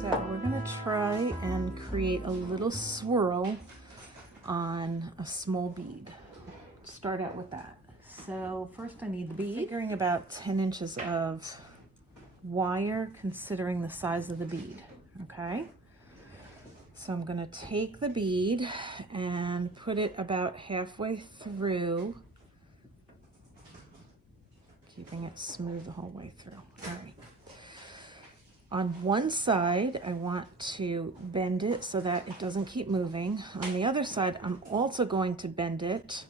So we're gonna try and create a little swirl on a small bead. Start out with that. So first I need the bead. Figuring about 10 inches of wire considering the size of the bead, okay? So I'm gonna take the bead and put it about halfway through, keeping it smooth the whole way through. All right. On one side, I want to bend it so that it doesn't keep moving. On the other side, I'm also going to bend it,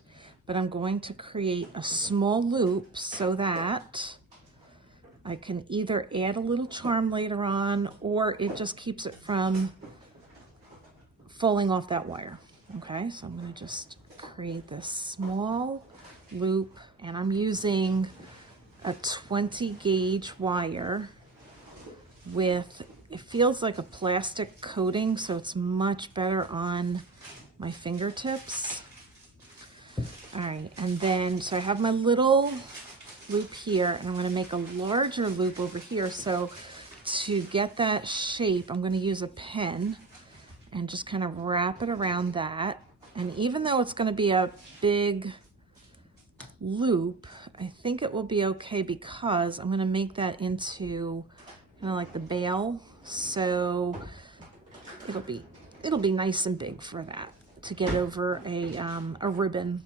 but I'm going to create a small loop so that I can either add a little charm later on, or it just keeps it from falling off that wire. Okay, so I'm gonna just create this small loop, and I'm using a 20 gauge wire with, it feels like a plastic coating, so it's much better on my fingertips. All right, and then, so I have my little loop here, and I'm gonna make a larger loop over here. So to get that shape, I'm gonna use a pen and just kind of wrap it around that. And even though it's gonna be a big loop, I think it will be okay because I'm gonna make that into kind of like the bail. So it'll be nice and big for that to get over a ribbon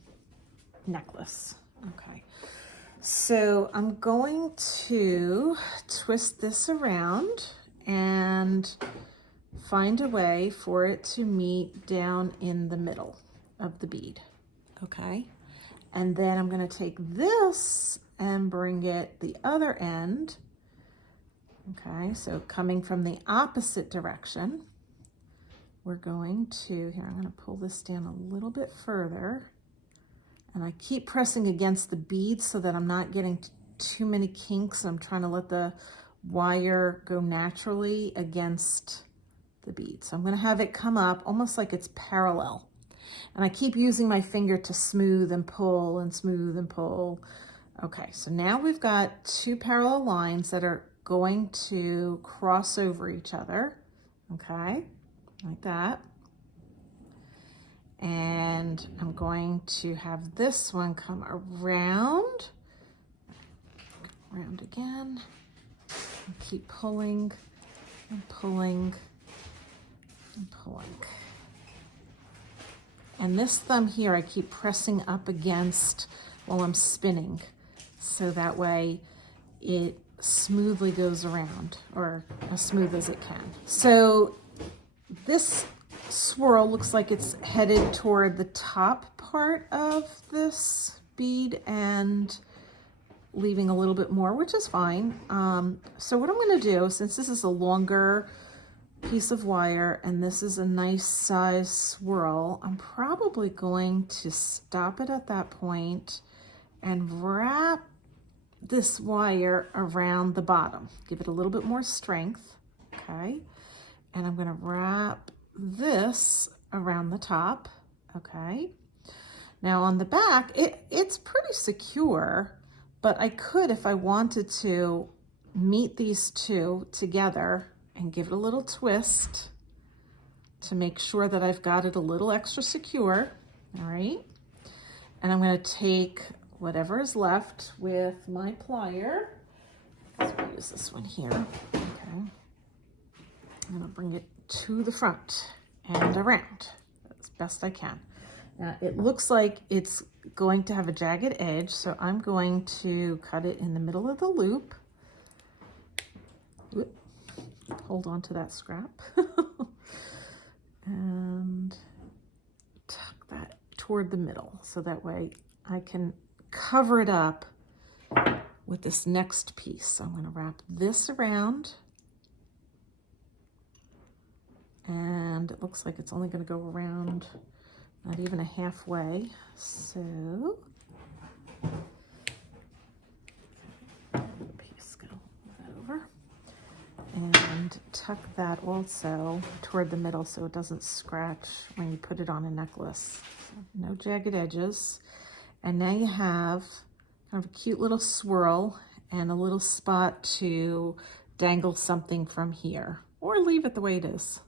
necklace. Okay. So I'm going to twist this around and find a way for it to meet down in the middle of the bead, okay? And then I'm gonna take this and bring it the other end, okay? So coming from the opposite direction, we're going to, here, I'm gonna pull this down a little bit further, and I keep pressing against the bead so that I'm not getting too many kinks. I'm trying to let the wire go naturally against the bead. So I'm gonna have it come up almost like it's parallel. And I keep using my finger to smooth and pull and smooth and pull. Okay, so now we've got two parallel lines that are going to cross over each other, okay, like that. And I'm going to have this one come around again, and keep pulling and pulling and pulling. And this thumb here, I keep pressing up against while I'm spinning, so that way it smoothly goes around, or as smooth as it can. So this swirl looks like it's headed toward the top part of this bead and leaving a little bit more, which is fine. So what I'm gonna do, since this is a longer piece of wire and this is a nice size swirl, I'm probably going to stop it at that point and wrap this wire around the bottom, give it a little bit more strength, okay? And I'm gonna wrap this around the top, okay? Now on the back, it's pretty secure, but I could, if I wanted to, meet these two together and give it a little twist to make sure that I've got it a little extra secure, all right? And I'm gonna take whatever is left with my plier. So I'll use this one here, okay? I'm gonna bring it to the front and around as best I can. Now it looks like it's going to have a jagged edge, so I'm going to cut it in the middle of the loop. Whoop. Hold on to that scrap. And tuck that toward the middle, so that way I can cover it up with this next piece. So I'm going to wrap this around, and it looks like it's only going to go around not even a halfway. So piece, go that over, and tuck that also toward the middle so it doesn't scratch when you put it on a necklace. So no jagged edges. And now you have kind of a cute little swirl and a little spot to dangle something from here, or leave it the way it is.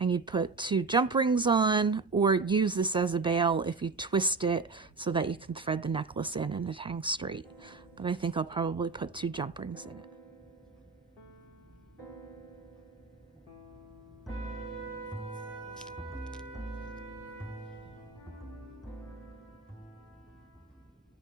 And you'd put 2 jump rings on, or use this as a bail if you twist it so that you can thread the necklace in and it hangs straight. But I think I'll probably put 2 jump rings in it.